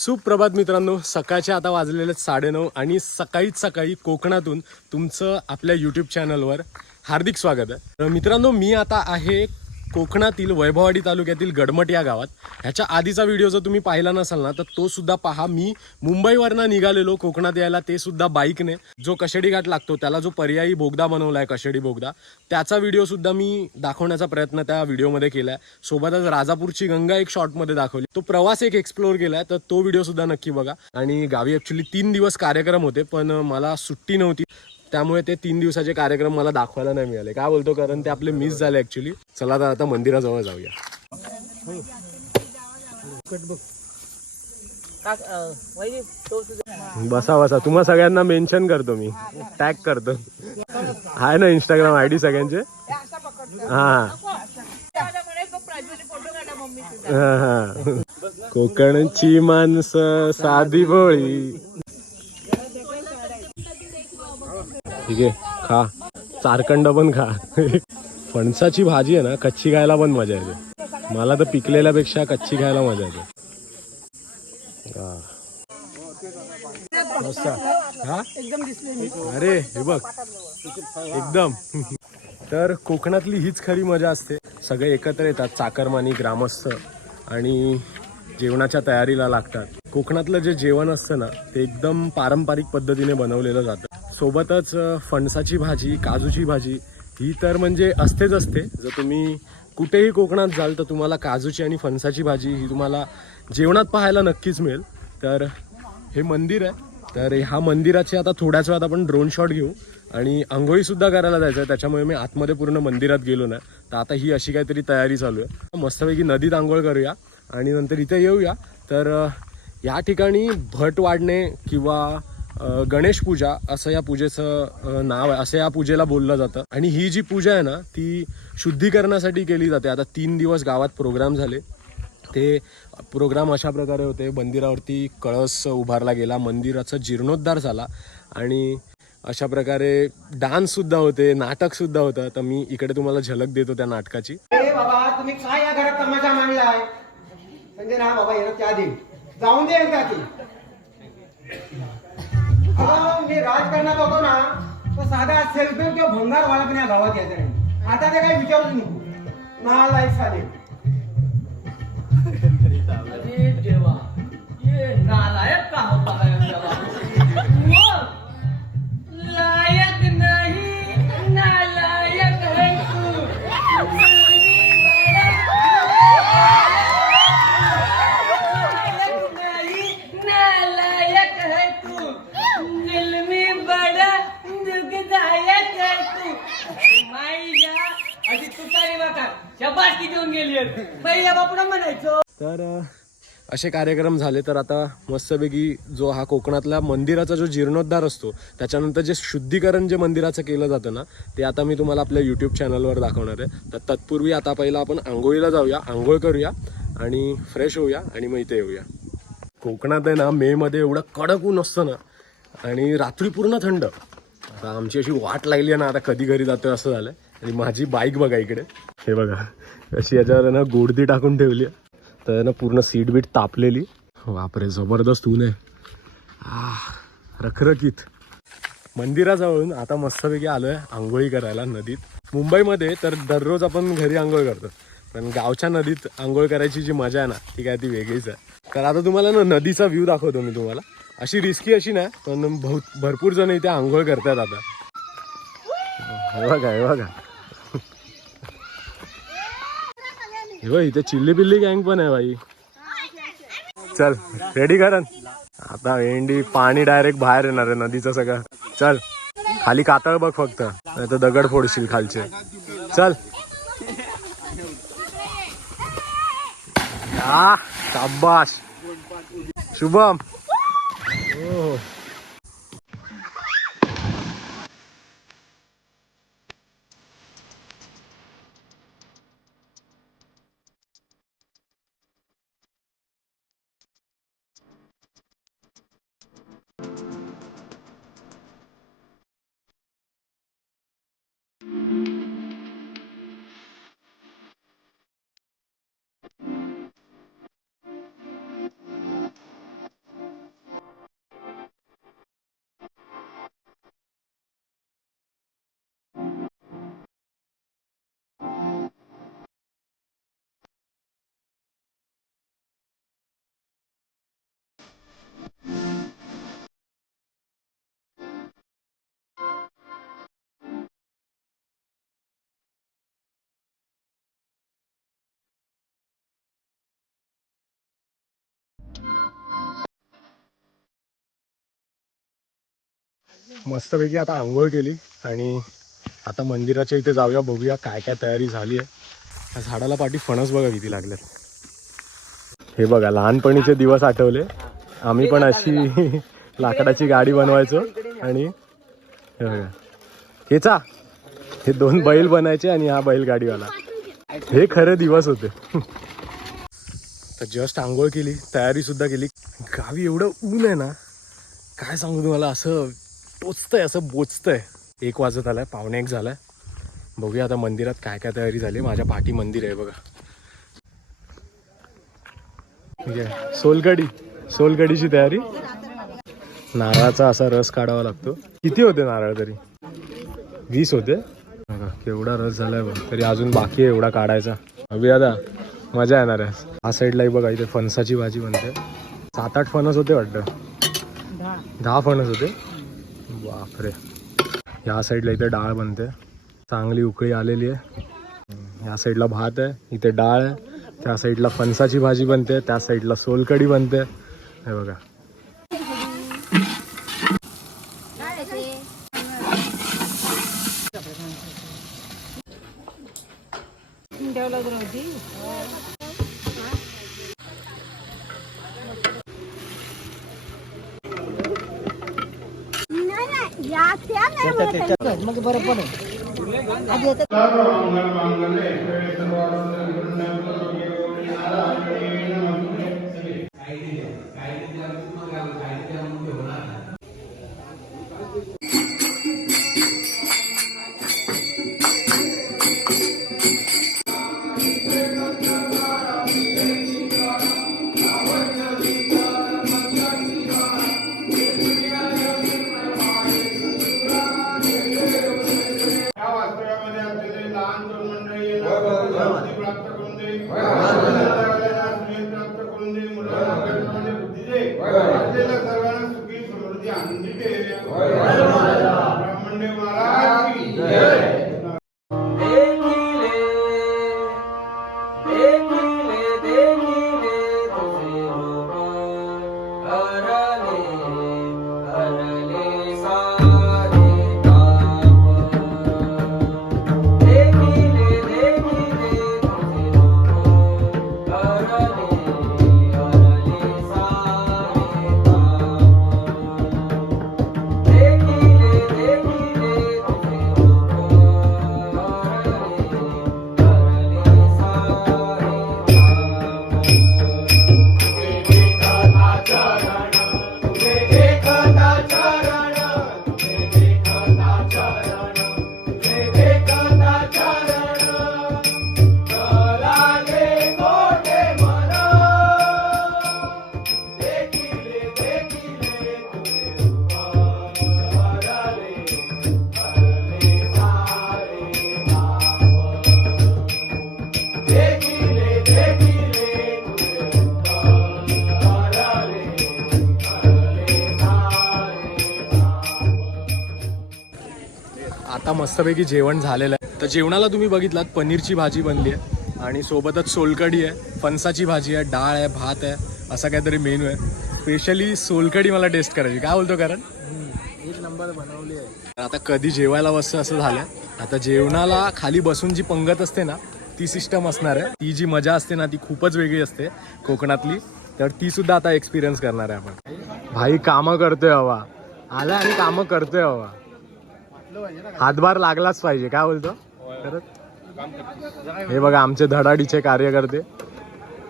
सुप्रभात मित्रांनो. सकाळच्या आता वाजलेले साडेनऊ आणि सकाळीच सकाळी कोकणातून तुमचं आपल्या यूट्यूब चॅनलवर हार्दिक स्वागत आहे. तर मित्रांनो मी आता आहे कोकणातील वैभववाडी तालुक्यातील गडमट या गावात. ह्याच्या आधीचा व्हिडिओ जर तुम्ही पाहिला नसाल ना तर तो सुद्धा पहा. मी मुंबईवरनं निघालेलो कोकणात यायला ते सुद्धा बाईकने. जो कशेडी घाट लागतो त्याला जो पर्यायी बोगदा बनवला आहे कशेडी बोगदा त्याचा व्हिडिओ सुद्धा मी दाखवण्याचा प्रयत्न त्या व्हिडिओमध्ये केला आहे सोबतच राजापूरची गंगा एक शॉर्टमध्ये दाखवली. तो प्रवास एक एक्सप्लोर केलाय तर तो व्हिडिओ सुद्धा नक्की बघा. आणि गावी ऍक्च्युली तीन दिवस कार्यक्रम होते पण मला सुट्टी नव्हती. त्यामुळे ते तीन दिवसाचे कार्यक्रम मला दाखवायला नाही मिळाले. काय बोलतो? कारण ते आपले मिस झाले ऍक्च्युली चला तर आता मंदिराजवळ जाऊया. बसा बसा. तुम्हा सगळ्यांना मेन्शन करतो मी. टॅग करतो. आहे ना इंस्टाग्राम आय डी सगळ्यांचे? हा हा, हा. कोकणची माणसं साधी भोळी ठीक आहे खा. चारकंड पण खा. फणसाची भाजी आहे ना कच्ची खायला पण मजा येते. मला तर पिकलेल्यापेक्षा कच्ची खायला मजा येते. अरे हे बघ. एकदम. तर कोकणातली हीच खरी मजा असते. सगळे एकत्र येतात चाकरमानी ग्रामस्थ आणि जेवणाच्या तयारीला लागतात. कोकणातलं जे जेवण असतं ना ते एकदम पारंपरिक पद्धतीने बनवलेलं जातं. सोबतच फणसाची भाजी काजूची भाजी ही तर म्हणजे असतेच असते. जर तुम्ही कुठेही कोकणात जाल तर तुम्हाला काजूची आणि फणसाची भाजी ही तुम्हाला जेवणात पाहायला नक्कीच मिळेल. तर हे मंदिर आहे. तर ह्या मंदिराचे आता थोड्याच वेळात आपण ड्रोन शॉट घेऊ. आणि आंघोळीसुद्धा करायला जायचं आहे त्याच्यामुळे मी आतमध्ये पूर्ण मंदिरात गेलो नाही. तर आता ही अशी काहीतरी तयारी चालू आहे. मस्तपैकी नदीत आंघोळ करूया. आणि नंतर इथे येऊया. तर या ठिकाणी भट वाढणे किंवा गणेश पूजा असं या पूजेचं नाव आहे असं या पूजेला बोललं जातं. आणि ही जी पूजा आहे ना ती शुद्धीकरणासाठी केली जाते. आता तीन दिवस गावात प्रोग्राम झाले. ते प्रोग्राम अशा प्रकारे होते. मंदिरावरती कळस उभारला गेला मंदिराचा जीर्णोद्धार झाला आणि अशा प्रकारे डान्ससुद्धा होते नाटकसुद्धा होतं. तर मी इकडे तुम्हाला झलक देतो त्या नाटकाची. अरे बाबा तुम्ही काय या घरात तमाशा मांडलाय? संजय ना बाबा येणार त्या आधी जाऊन दे एकदा मी राजकारणात होतो ना तो साधा सेल्फी किंवा भंगार वाला पण या गावात यायचा नाही. आता ते काही विचारूच नको. ना लाईफ साधे. तर असे कार्यक्रम झाले तर आता मस्तपैकी जो हा कोकणातला मंदिराचा जो जीर्णोद्धार असतो त्याच्यानंतर जे शुद्धीकरण जे मंदिराचं केलं जातं ना ते आता मी तुम्हाला आपल्या यूट्यूब चॅनलवर दाखवणार आहे. तर तत्पूर्वी आता पहिला आपण आंघोळीला जाऊया आंघोळ करूया आणि फ्रेश होऊया आणि मग इथे येऊया. कोकणात आहे ना मेमध्ये एवढं कडक ऊन असतं ना आणि रात्री पूर्ण थंड. आता आमची अशी वाट लागली आहे ना आता कधी घरी जातोय असं झालंय. आणि माझी बाईक बघा इकडे. हे बघा. अशी याच्यावर ना गोडदी टाकून ठेवली आहे. तर ना पूर्ण सीट बीट तापलेली. बापरे जबरदस्त ऊन आहे. आह, रखरखीत. मंदिराजवळून आता मस्तपैकी आलोय आंघोळी करायला नदीत. मुंबईमध्ये तर दररोज आपण घरी आंघोळ करतो. पण गावच्या नदीत आंघोळ करायची जी मजा आहे ना ती काय ती वेगळीच आहे. तर आता तुम्हाला ना नदीचा व्ह्यू दाखवतो मी तुम्हाला. अशी रिस्की अशी नाही पण बहुत भरपूर जण इथे आंघोळ करतात आता. बघा बघा. हे बघ इथे चिल्ली पिल्ली गँग पण आहे भाई. चल रेडी करन आता एंडी पाणी डायरेक्ट बाहेर येणार आहे नदीचं सगळं. चल खाली कातळ बघ फक्त. नाही तर दगड फोडशील खालचे. चल. शाबाश शुभम. हो. हो. मस्तपैकी आता आंघोळ केली आणि आता मंदिराच्या इथे जाऊया बघूया काय काय तयारी झाली आहे. त्या झाडाला पाठी फणस बघा किती लागल्यात हे बघा लहानपणीचे दिवस आठवले. आम्ही पण अशी लाकडाची गाडी बनवायचो आणि हे बघा. हेचा हे दोन बैल बनायचे आणि हा बैलगाडीवाला हे खरे दिवस होते. तर जस्ट आंघोळ केली तयारी सुद्धा केली. गावी एवढं ऊन आहे ना. काय सांगू तुम्हाला असं टोचतंय असं बोचतंय. एक वाजत आलाय पावणे एक झालाय. बघूया आता मंदिरात काय काय तयारी झाली. माझ्या पाठी मंदिर आहे बघा. ठीक आहे. सोलकडी सोलकडीची तयारी. नारळाचा असा रस काढावा लागतो. किती होते नारळ तरी? वीस होते? बघा केवढा रस झालाय बघ. तरी अजून बाकी आहे एवढा काढायचा. अभि आता मजा येणार आहे. हा साईडला बघा इथे फणसाची भाजी बनते. सात आठ फणस होते वाटतं. दहा फणस होते. बापरे. ह्या साईडला इथे डाळ बनते. चांगली उकळी आलेली आहे. ह्या साईडला भात आहे. इथे डाळ आहे. त्या साईडला फणसाची भाजी बनते. त्या साईडला सोलकडी बनते. हे बघा. नाही नाही या मस्तपैकी जेवण झालेलं आहे. तर जेवणाला तुम्ही बघितलात पनीरची भाजी बनली आहे आणि सोबतच सोलकडी आहे फणसाची भाजी आहे डाळ आहे भात आहे असा काहीतरी मेनू आहे. स्पेशली सोलकडी मला टेस्ट करायची. काय बोलतो कारण? एक नंबर बनवली आहे. आता कधी जेवायला बसतं असं झालं. आता जेवणाला खाली बसून जी पंगत असते ना ती सिस्टम असणार आहे. ती जी मजा असते ना ती खूपच वेगळी असते कोकणातली. तर ती सुद्धा आता एक्सपिरियन्स करणार आहे आपण. भाई कामं करतोय हवा. आला आणि कामं करतोय हवा. हातभार लागलाच पाहिजे काय बोलतो? खरंच? हे बघा आमचे धडाडीचे कार्यकर्ते.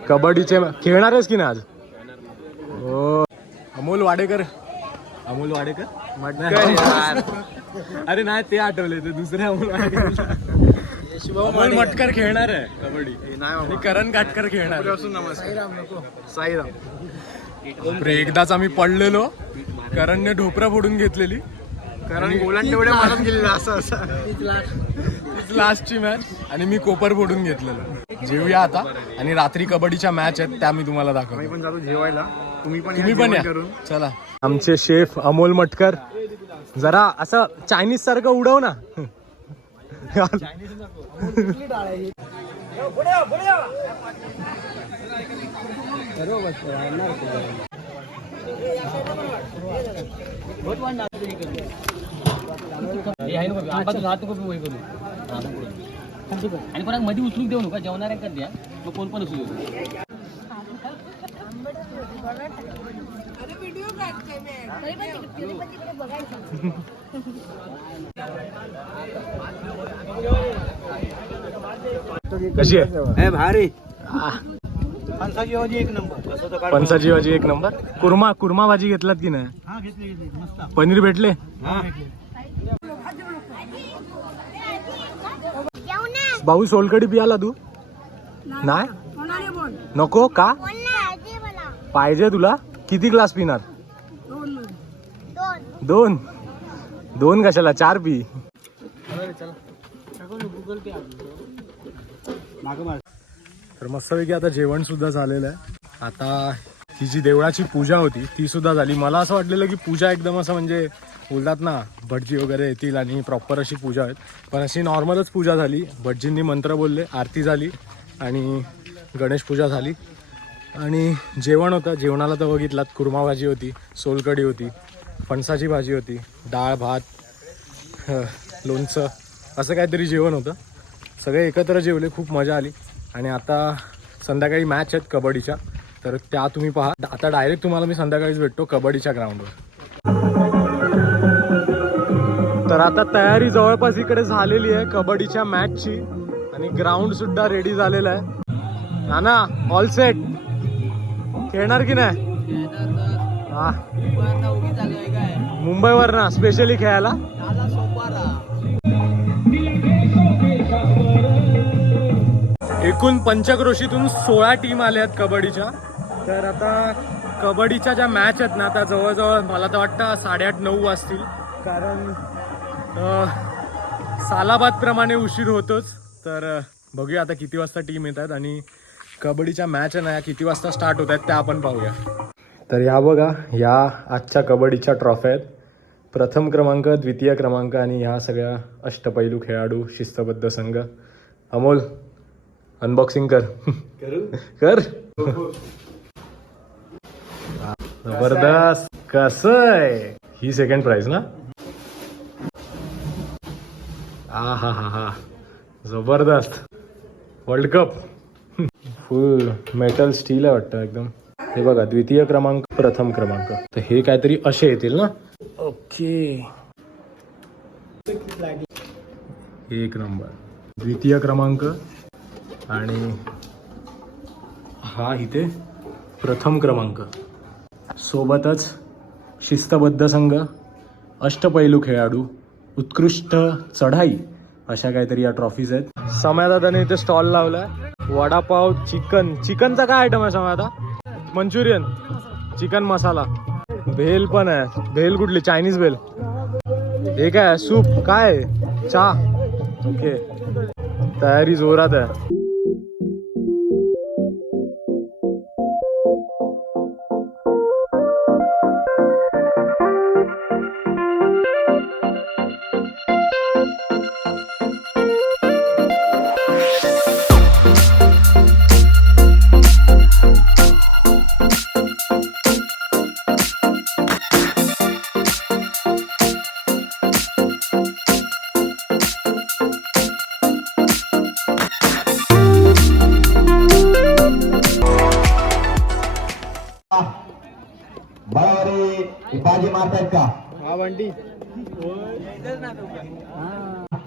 कबड्डीचे खेळणार आहेस की ना आज? हो. अमोल वाडेकर. अमोल वाडेकर? अरे नाही ते आठवले ते दुसरे अमोल वाडेकर. अमोल मटकर खेळणार आहे. कबड्डी. करण काटकर खेळणार साईराम एकदाच आम्ही पडलेलो. करणने ढोपरा फोडून घेतलेली. कारण तेवढ्या मारत गेलेला असं असं. लास्टची मॅच आणि मी कोपर फोडून घेतलेलं. जेवूया आता. आणि रात्री कबड्डीच्या मॅच आहेत त्या मी तुम्हाला दाखवतो. पण जातो जेवायला. तुम्ही पण तुम्ही पण या. चला. आमचे शेफ अमोल मटकर. जरा असं चायनीज सारखं उडव ना. आणि कोणाला मध्ये उचलून देऊ नका जेवणाऱ्या द्या मग कोण पण उचलू देऊ तरी पण तिकडे- तरी पण तिकडे बघायचं कशी आहे? भारी. आह, फणसाची भाजी एक नंबर. फणसाची भाजी एक नंबर. कुर्मा कुर्मा भाजी घेतलात की नाही? हा पनीर भेटले? भाऊ सोलकडी पियाला तू? नाही? नको का? पाहिजे तुला? किती ग्लास पिणार? दोन. दोन दोन कशाला? चार पी. तर मस्तपैकी आता जेवण सुद्धा झालेलं आहे. आता ही जी देवळाची पूजा होती ती सुद्धा झाली. मला असं वाटलेलं की पूजा एकदम असं म्हणजे बोलतात ना भटजी वगैरे येतील आणि प्रॉपर अशी पूजा आहेत. पण अशी नॉर्मलच पूजा झाली. भटजींनी मंत्र बोलले आरती झाली आणि गणेश पूजा झाली. आणि जेवण होतं. जेवणाला तर बघितलात कुर्मा भाजी होती सोलकढी होती फणसाची भाजी होती डाळ भात ह, लोणचं असं काहीतरी जेवण होतं. सगळे एकत्र जेवले खूप मजा आली. आणि आता संध्याकाळी मॅच आहेत कबड्डीच्या. तर त्या तुम्ही पहा. आता डायरेक्ट तुम्हाला मी संध्याकाळीच भेटतो कबड्डीच्या ग्राउंडवर तर आता तयारी जवळपास इकडे झालेली आहे कबड्डीच्या मॅचची आणि ग्राउंड सुद्धा रेडी झालेला आहे. नाना ऑल सेट खेळणार की नाही? हा. मुंबईवर ना स्पेशली खेळायला? एकूण पंचक्रोशीतून सोळा टीम आल्या आहेत कबड्डीच्या. तर आता कबड्डीच्या ज्या मॅच आहेत ना त्या जवळजवळ मला तर वाटतं साडेआठ नऊ वाजतील कारण अ, सालाबादप्रमाणे उशीर होतोच. तर बघूया आता किती वाजता टीम येत आहेत आणि कबड्डीच्या मॅच आहे ना या किती वाजता स्टार्ट होत आहेत त्या आपण पाहूया. तर या बघा या आजच्या कबड्डीच्या ट्रॉफ्या आहेत. प्रथम क्रमांक द्वितीय क्रमांक आणि ह्या सगळ्या अष्टपैलू खेळाडू शिस्तबद्ध संघ. अमोल अनबॉक्सिंग कर. कर. हा, जबरदस्त. कस आहे ही सेकंड प्राइज ना? हा हा हा हा जबरदस्त. World cup full metal steel आहे वाटतं एकदम. हे बघा द्वितीय क्रमांक प्रथम क्रमांक. तर हे काहीतरी असे येतील ना? ओके. एक नंबर. द्वितीय क्रमांक आणि हा इथे प्रथम क्रमांक. सोबतच शिस्तबद्ध संघ अष्टपैलू खेळाडू उत्कृष्ट चढाई अशा काहीतरी या ट्रॉफीज आहेत. समयादाने इथे स्टॉल लावलाय. वडापाव चिकन. चिकनचा काय आयटम आहे समयादा? मंचुरियन. चिकन मसाला. भेल पण आहे. भेल कुठली? चायनीज भेल. हे काय सूप. काय चहा. ओके तयारी जोरात आहे. हा बंटी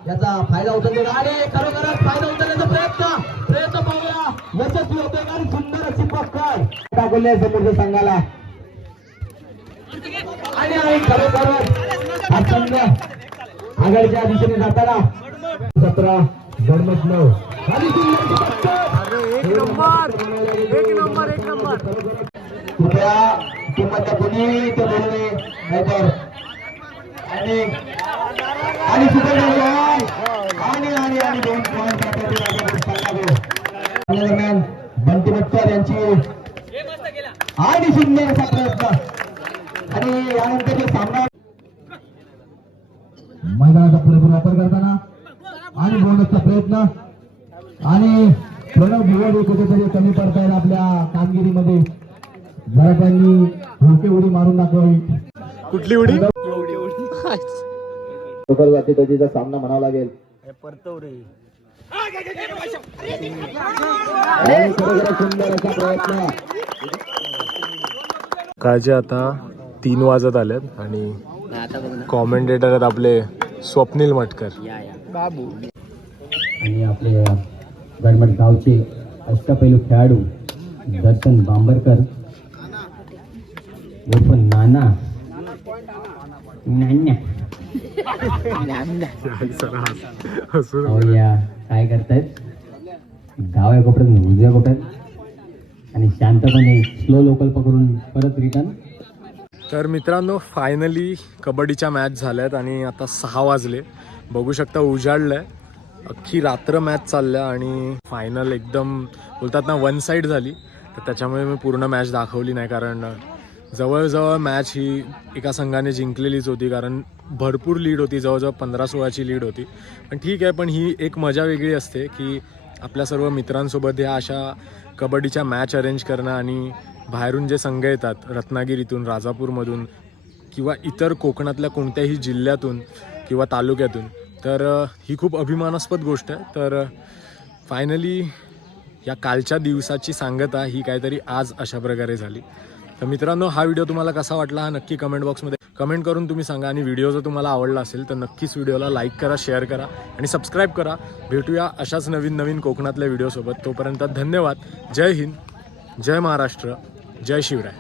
याचा फायदा उचलतो? आणि खरोखरच फायदा उचलण्याचा प्रयत्न. प्रयत्न पाहूया. यशस्वी होतोय का? आणि सुंदर अशी पकड टाकले समोरच्या संघाला. आणि आणि खरोखरच हा संघ आघाडीच्या दिशेने जाताना. सतरा गडमत नऊ. आणि. एक नंबर. एक नंबर एक नंबर. कृपया किंमत कोणी ते बोलू नये नाहीतर आणि आणि आणि आणि दोन दरम्यान बंटी बच्चर यांची आणि सुंदर असा प्रयत्न आणि यानंतर जे सामना मैदानाचा पुरेपूर वापर करताना आणि बोनसचा प्रयत्न आणि प्रणव भिवडी कुठेतरी कमी पडतायत आपल्या कामगिरीमध्ये मराठ्यांनी भोके उडी मारून दाखवावी कुठली उडी जाती कधीचा सामना म्हणावा लागेल. आणि खरोखरच सुंदर असा प्रयत्न. काळचे आता तीन वाजत आलेत आणि कॉमेंटेटर आहेत आपले स्वप्नील मटकर. या या आणि आपले गडमट गावचे अष्टपैलू खेळाडू दर्शन बांबरकर उर्फ नाना नान्या. काय करतायत? डाव्या कोपऱ्यात उजव्या कोपऱ्यात. आणि शांतपणे स्लो लोकल पकडून परत रिटर्न तर मित्रांनो फायनली कबड्डीच्या मॅच झाल्यात आणि आता सहा वाजले. बघू शकता उजाडलंय. अख्खी रात्र मॅच चालल्या आणि फायनल एकदम बोलतात ना वन साईड झाली. तर त्याच्यामुळे मी पूर्ण मॅच दाखवली नाही कारण जवळजवळ मॅच ही एका संघाने जिंकलेलीच होती कारण भरपूर लीड होती जवळजवळ पंधरा सोळाची लीड होती. पण ठीक आहे पण ही एक मजा वेगळी असते की आपल्या सर्व मित्रांसोबत ह्या अशा कबड्डीच्या मॅच अरेंज करणं आणि बाहेरून जे संघ येतात रत्नागिरीतून राजापूरमधून किंवा इतर कोकणातल्या कोणत्याही जिल्ह्यातून किंवा तालुक्यातून तर ही खूप अभिमानास्पद गोष्ट आहे. तर फायनली या कालच्या दिवसाची सांगता ही काहीतरी आज अशा प्रकारे झाली. तर मित्रांनो हा व्हिडिओ तुम्हाला कसा वाटला हा नक्की कमेंट बॉक्समध्ये कमेंट करून तुम्ही सांगा. आणि व्हिडिओ जर तुम्हाला आवडला असेल तर नक्कीच व्हिडिओला लाईक करा शेअर करा आणि सबस्क्राईब करा. भेटूया अशाच नवीन नवीन कोकणातल्या व्हिडिओसोबत तोपर्यंत धन्यवाद. जय हिंद जय महाराष्ट्र जय शिवराय.